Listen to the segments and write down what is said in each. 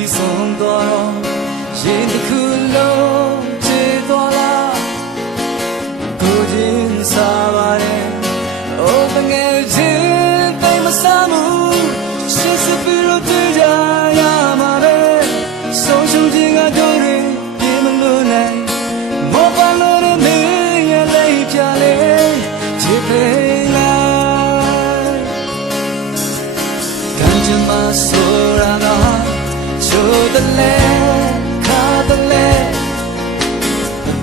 ပြီးဆုံးတော့ရင်တစ်ခုလုံးချေသွားလားကိုချင်းစားပါတယ်အိုးတငယ်ချင်းသိမစားမှုရှစ်စပီလို့တွေ့ကြရမှာပဲဆုံးရှုံးခြင်းကတို့တွေပြေမလို့နိုင်မောပါလို့နေရလေးပြလေချစ်ပေလားကံကြမ္မာဆိုတာကချိုးတယ်လေခါတယ်လေ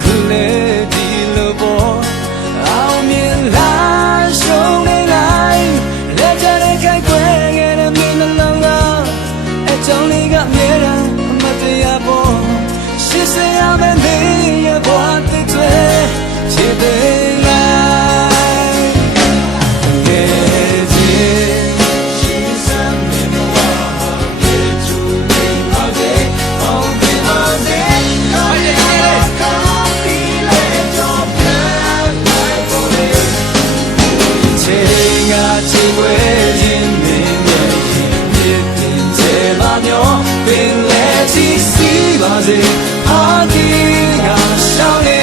ခုလေဒီလိုပေါ်အောင်မြင်လာရှုံးနေလိုက်လက်ကြတဲ့ခိုက်ွယ်ငယ်တဲ့မင်းနှလုံးကအကြောင်းလေးကအမြဲတမ်းအမတ်တရားပေါ်ရှစ်စရမယ့်နေရဘဝတစ်တွေချစ်တယ်အာဒီကရှောင်းနေ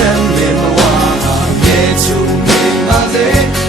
Send me my water, get to me, my day.